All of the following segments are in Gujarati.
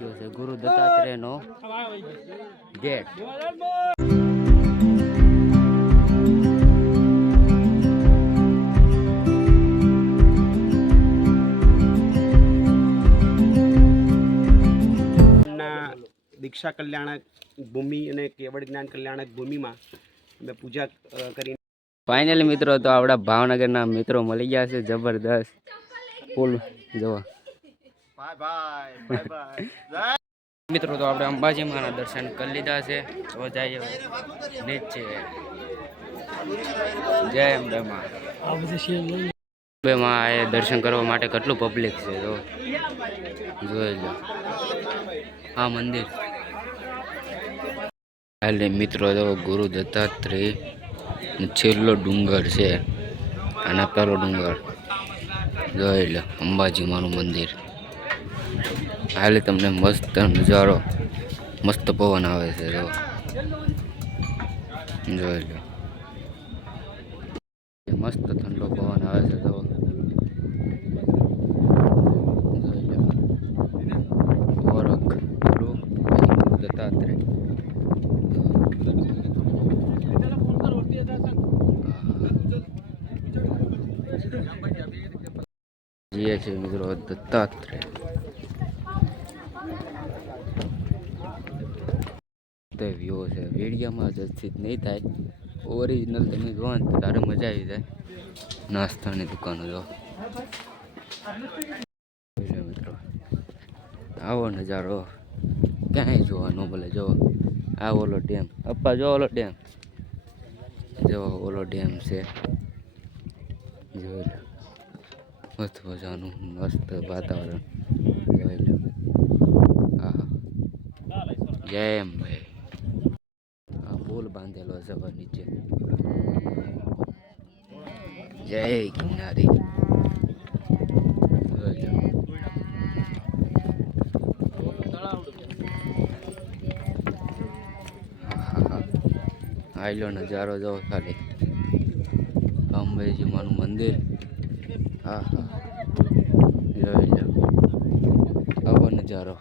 जो છે ગુરુ દત્તાત્રેયનો ગેટ દીક્ષા કલ્યાણક ભૂમિ અને કેવળ જ્ઞાન કલ્યાણક ભૂમિમાં મેં પૂજા કરી. ફાઇનલી મિત્રો તો આપણા ભાવનગરના મિત્રો મળી ગયા છે જબરદસ્ત ફૂલ જોવા. મિત્રો તો આપણે અંબાજી માના દર્શન કરી લીધા છે. તો જઈએ નીચે. જય અંબે માં. અંબે માં એ દર્શન કરવા માટે કેટલું પબ્લિક છે તો જોઈ લો આ મંદિર. હાલે મિત્રો તો ગુરુ દત્તાત્રેય છેલ્લો ડુંગર છે અને પેલો ડુંગર જોઈ લો અંબાજી માનું મંદિર. હાલે તમને મસ્ત નજારો મસ્ત પવન આવે છે તો જોઈ લો મસ્ત ઠંડો પવન આવે છે તો જોઈ લો. ઓરખ ગુરુ દત્તાત્રેય ये છે મિત્રો દત્તાત્રેય તો વ્યૂ છે. વિડીયોમાં જસ્ટિસ નહીં થાય. ઓરિજિનલ તમે જોવો ને તારે મજા આવી જાય. નાસ્તાની દુકાનો જો મિત્રો આવો નજારો ક્યાંય જોવા ન મળે. જો આ ઓલો ડેમ અપ્પા જો ઓલો ડેમ જો ઓલો ડેમ છે જોઈ લો. મસ્ત મજાનું મસ્ત વાતાવરણ જોઈ લો. હા જય એમ ભાઈ આ પુલ બાંધેલો છે નીચે. જય ગિરનારી જોઈ લો. આયલો નજારો જો ખાલી અંબાજી માનું મંદિર. હા હા જોઈ લો આવો નજારો.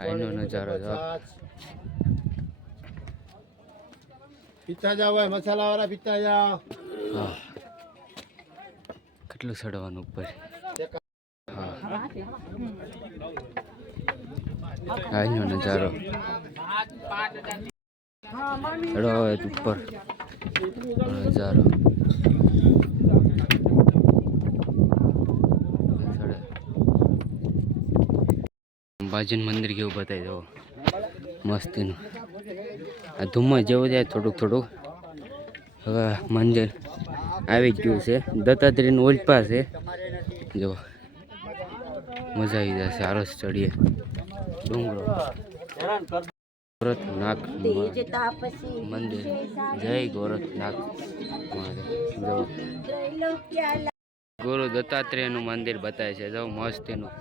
આનો નજારો જો પિત્તા જાવ મસાલા વાળા પિત્તા જાવ. હા કેટલું ચડવાનું ઉપર. આનો નજારો ચડો આવે ઉપર નજારો. અંબાજી મંદિર કેવું બતાવી દો મસ્તીનું. આ ધુમ્મસ જેવું જાય થોડુંક થોડુંક. હવે મંદિર આવી ગયું છે. દત્તાત્રેયનું ઓલપા છે જો મજા આવી જશે. સારો ચડીએ ડુંગરો. ગોરખનાથ મંદિર જય ગોરખનાથ જો ગુરુ દત્તાત્રેયનું મંદિર બતાવે છે જો મસ્તીનું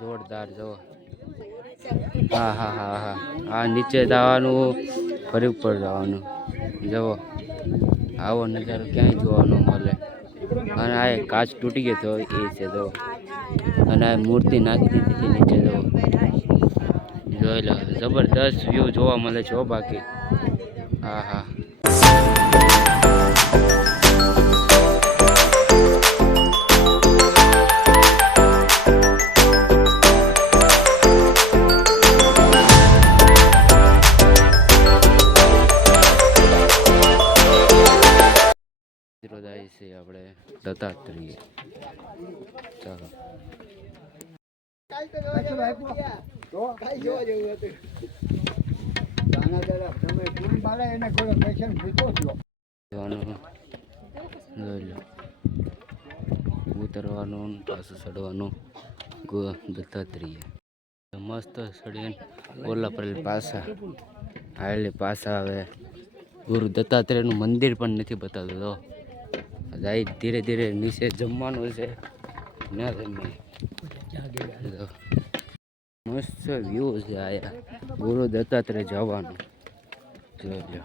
જોરદાર જો. હા હા હા હા આ નીચે જવાનું ફરી ઉપર જવાનું જવો. આવો નજારો ક્યાંય જોવા ન મળે. અને આ કાચ તૂટી ગયો તો એ છે તો. અને આ મૂર્તિ નાખી દીધી નીચે જો જોઈ લો. જબરદસ્ત વ્યૂ જોવા મળે છે બાકી. હા હા છે આપણે દત્તાત્રેય. ચાલો ઉતરવાનું પાછું ચડવાનું દત્તાત્રેય મસ્ત ચડીને ઓલા પર પાછા આવેલી પાછા. હવે ગુરુ દત્તાત્રેયનું મંદિર પણ નથી બતાવતું તો જાય ધીરે ધીરે નીચે જમવાનું છે. ના જમીએ મસ્ત વ્યૂ છે આયા ગુરુ દત્તાત્રેય જવાનું જોઈ લો.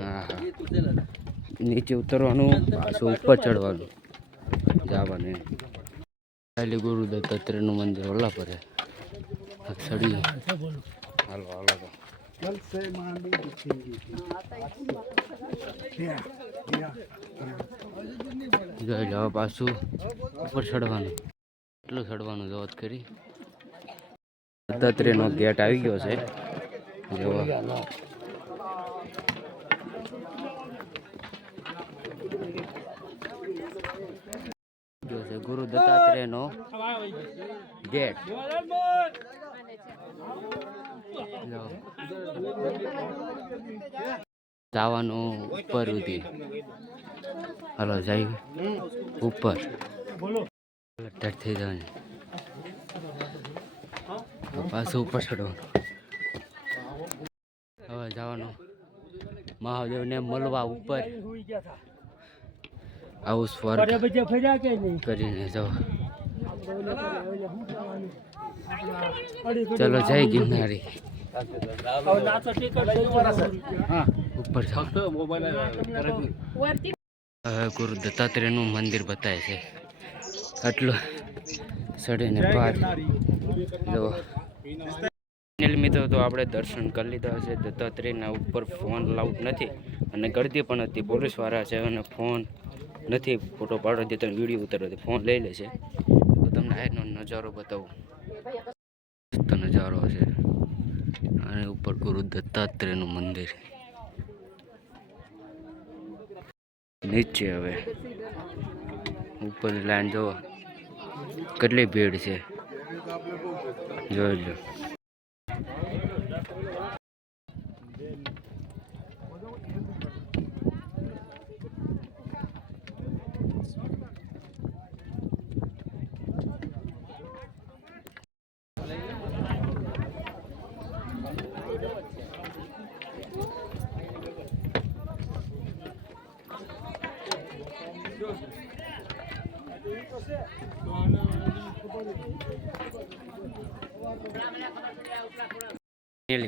હા હા નીચે ઉતરવાનું પાછું ઉપર ચડવાનું જવાનું એમ. ખાલી ગુરુ દત્તાત્રેયનું મંદિર ઓલા પર સડી હાલો હાલો તો જોઈ લો પાછું ઉપર ચડવાનું એટલું ચડવાનું જોત કરી. દત્તાત્રેયનો ગેટ આવી ગયો છે જોવો. ગુરુ દત્તાત્રેયનો ગેટ જવાનું ઉપર સુધી. હાલો જાય ઉપર લટ્ટાટ થઈ જવાની પાછું ઉપર ચડવાનું. હવે જવાનું મહાદેવને મળવા ઉપર. આવું સ્વર્ગ કરીને જાઓ. ચલો જય ગિરનારી ઉપર જાઓ. હવે ગુરુ દત્તાત્રેયનું મંદિર બતાવે છે આટલું ચડીને પાર જો. મિત્રો તો આપણે દર્શન કરી લીધા હશે દત્તાત્રેયના. ઉપર ફોન લાઉડ નથી અને ગળદી પણ હતી. પોલીસવાળા છે અને ફોન નથી ફોટો પાડવા દેતા વિડીયો ઉતારવાથી ફોન લઈ લે છે. તો તમને આજનો નજારો બતાવું. મસ્ત નજારો છે અને ઉપર ગુરુ દત્તાત્રેયનું મંદિર. નીચે હવે ઉપર લાઈન જોવો કેટલી ભીડ છે જોઈ લો.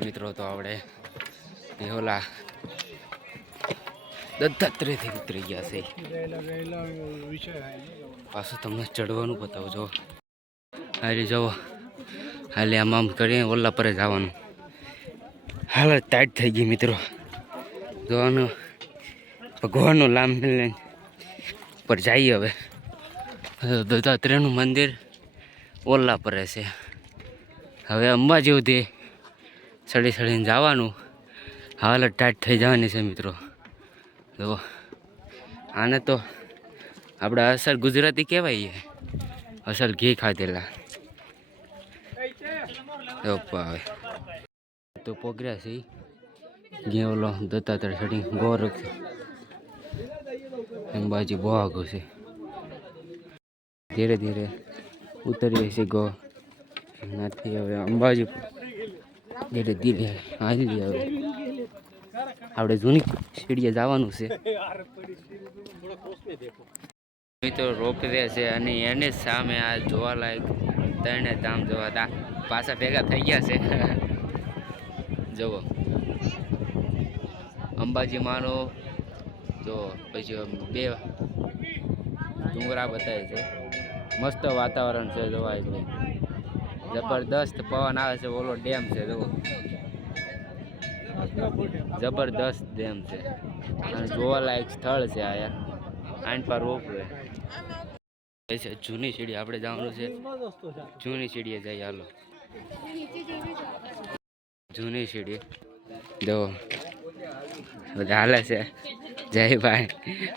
મિત્રો તો આપણે ઓલા દત્તાત્રેયથી ઉતરી ગયા છે. પાછું તમને ચડવાનું બતાવું જો. હાલે જવો હાલે આમ કરીને ઓલા પર જવાનું. હાલત ટાઈટ થઈ ગઈ મિત્રો જોવાનું. ભગવાનનું નામ લઈને પર જઈએ. હવે દત્તાત્રેયનું મંદિર ઓલા પર છે. હવે અંબાજી સુધી ચડી ચડીને જવાનું. હાલત ટાઈટ થઈ જવાની છે મિત્રો જુઓ. આને તો આપણે અસલ ગુજરાતી કહેવાય અસલ ઘી ખાધેલા. હવે તો પોગર્યા છે ઘી ઓલો દત્તાત્રેય ચડી ગોરખ અંબાજી બહુ આગું છે. ધીરે ધીરે ઉતરીએ છીએ ગો નથી. હવે અંબાજી ધીરે ધીરે આવી હવે આપણે જૂની સીડીએ જવાનું છે. મિત્રો રોપવે છે અને એને સામે આ જોવાલાયક ત્રણે ધામ જોવા હતા પાછા ભેગા થઈ ગયા છે. જુઓ અંબાજી માનો જો પછી બે ડુંગરા બતાવે છે. મસ્ત વાતાવરણ છે જોવા એટલે જબરદસ્ત પવન આવે છે. ઓલો ડેમ છે જુઓ જબરદસ્ત ડેમ છે અને જોવાલાયક સ્થળ છે આયા. આઈન પર રોપવે છે. જૂની સીડી આપણે જવાનું છે. જૂની સીડીએ જઈએ હાલો. જૂની સીડી જો બધા હાલે છે. જય ભાઈ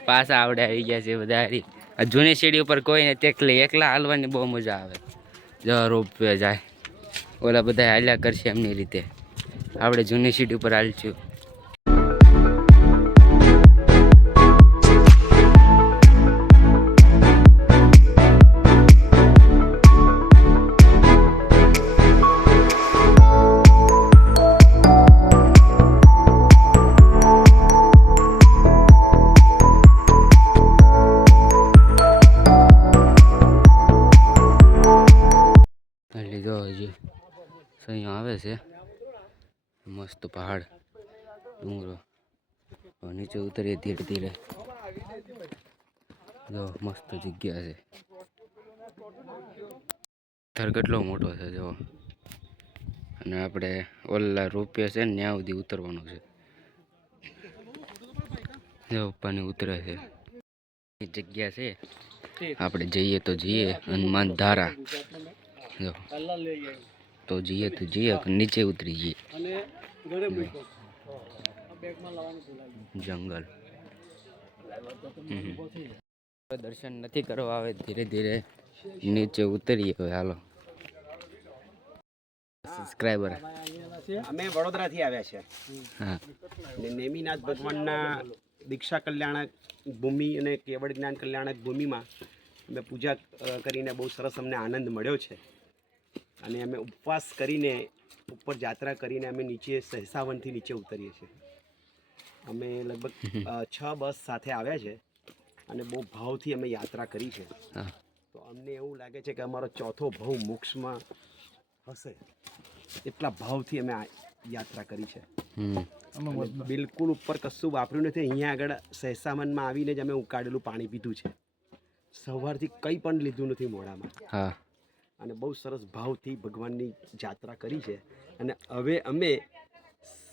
પાછા આવડે આવી ગયા છે બધા. જૂની સીડી ઉપર કોઈને એકલા હાલવાની બહુ મજા આવે. જો રોપવે જાય ઓલા બધા હાલ્યા કરશે એમની રીતે. આપણે જૂની સીડી ઉપર હાલશું. લીધો હજી મસ્ત પહાડ ડુંગરો. હવે નીચે ઉતરીએ ધીરે ધીરે. જો મસ્ત જગ્યા છે. પથ્થર કેટલો મોટો છે જો. અને આપણે ઓલા રૂપિયા છે ને ત્યાં સુધી ઉતરવાનું છે. જો ઉપરની ઉતરે છે એ જગ્યા છે. આપણે જઈએ તો જઈએ. હનુમાન ધારા જો તો જઈએ તો જઈએ નીચે ઉતરી જઈએ. જંગલ દર્શન નથી કરવા આવે ધીરે ધીરે નીચે ઉતરીએ. હવે હાલો સબસ્ક્રાઈબર અમે વડોદરાથી આવ્યા છે. હા અને નેમિનાથ ભગવાનના દીક્ષા કલ્યાણક ભૂમિ અને કેવળ જ્ઞાન કલ્યાણક ભૂમિમાં અમે પૂજા કરીને બહુ સરસ અમને આનંદ મળ્યો છે. અને અમે ઉપવાસ કરીને ઉપર યાત્રા કરીને અમે નીચે સહેસાવનથી નીચે ઉતરીએ છીએ. અમે લગભગ 6 બસ સાથે આવ્યા છે અને બહુ ભાવથી અમે યાત્રા કરી છે. હા તો અમને એવું લાગે છે કે અમારો ચોથો ભાવ મોક્ષમાં હશે. એટલા ભાવથી અમે આ યાત્રા કરી છે. અને બિલકુલ ઉપર કશું વાપર્યું નથી. અહીંયા આગળ સહેસાવનમાં આવીને જ અમે ઉકાળેલું પાણી પીધું છે. સવારથી કંઈ પણ લીધું નથી મોઢામાં. હા અને બહુ સરસ ભાવથી ભગવાનની યાત્રા કરી છે. અને હવે અમે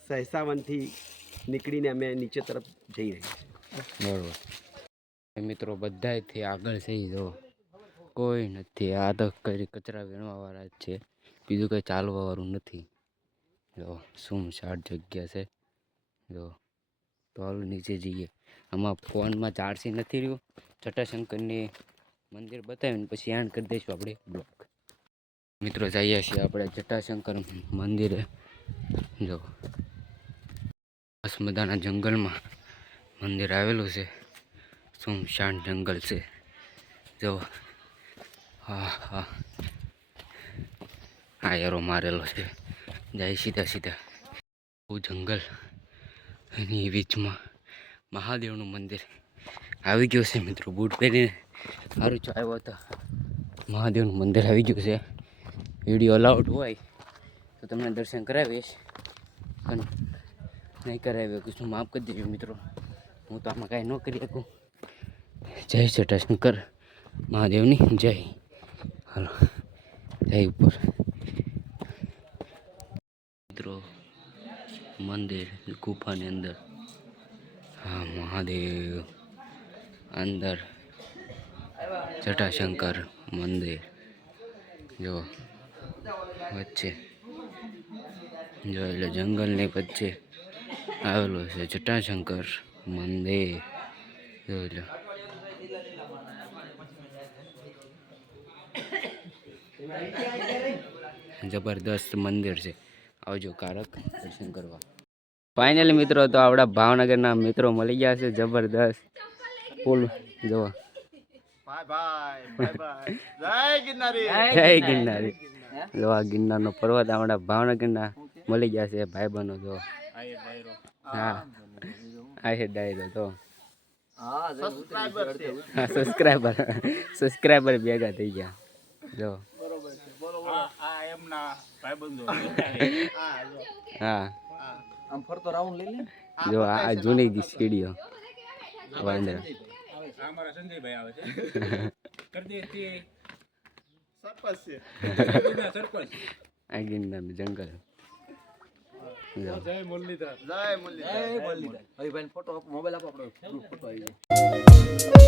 સહેસાવનથી નીકળીને અમે નીચે તરફ જઈ રહ્યા છીએ. બરોબર મિત્રો બધાથી આગળ થઈ જો કોઈ નથી. આ તો કઈ કચરા વીણવાવાળા જ છે. બીજું કંઈ ચાલવાવાળું નથી. જો સુમસાટ જગ્યા છે. જો તો હાલ નીચે જઈએ. આમાં ફોનમાં ચાર્જિંગ નથી રહ્યું. જટાશંકરની મંદિર બતાવીને પછી એન્ડ કરી દઈશું આપણે બ્લોગ. મિત્રો જઈએ છીએ આપણે જટાશંકર મંદિરે. જો બસ મજાના જંગલમાં મંદિર આવેલું છે. સુમશાન જંગલ છે. જો હા હા આ એરો મારેલો છે. જાય સીધા સીધા બહુ જંગલ. એની વીચમાં મહાદેવનું મંદિર આવી ગયું છે. મિત્રો બૂટ પહેરીને સારું જો આવ્યો હતો. મહાદેવનું મંદિર આવી ગયું છે. વિડીયો અલાઉડ હોય તો તમને દર્શન કરાવીશ. અને નહીં કરાવ્યો કે શું માફ કરી દેજો મિત્રો. હું તો આમાં કાંઈ ન કરી શકું. જય જટાશંકર મહાદેવની જય. હાલો જય ઉપર મિત્રો મંદિર ગુફાની અંદર. હા મહાદેવ અંદર જટાશંકર મંદિર જો વચ્ચે. જો એટલે જંગલની વચ્ચે આવેલું છે જટાશંકર મંદિર. જોઈ લો જબરદસ્ત મંદિર છે. આવજો કારક દર્શન કરવા. ફાઇનલી મિત્રો તો આપણા ભાવનગરના મિત્રો મળી ગયા છે. જબરદસ્ત ફૂલ જો. જય ગિરનારી. જો આ ગિરનારનો પર્વત આપણા ભાવનગરના મળી ગયા છે ભાઈબંધો. જો હા આ છે ડાયરો તો સબસ્ક્રાઈબર ભેગા થઈ ગયા. જો હા જો આ જૂની સીડીઓ વાંદરા. આ ગિરનારનું જંગલ. જય મુરલીધર. જય મુરલીધર. ફોટો મોબાઈલ આપો આપણો ફોટો આવી જાય.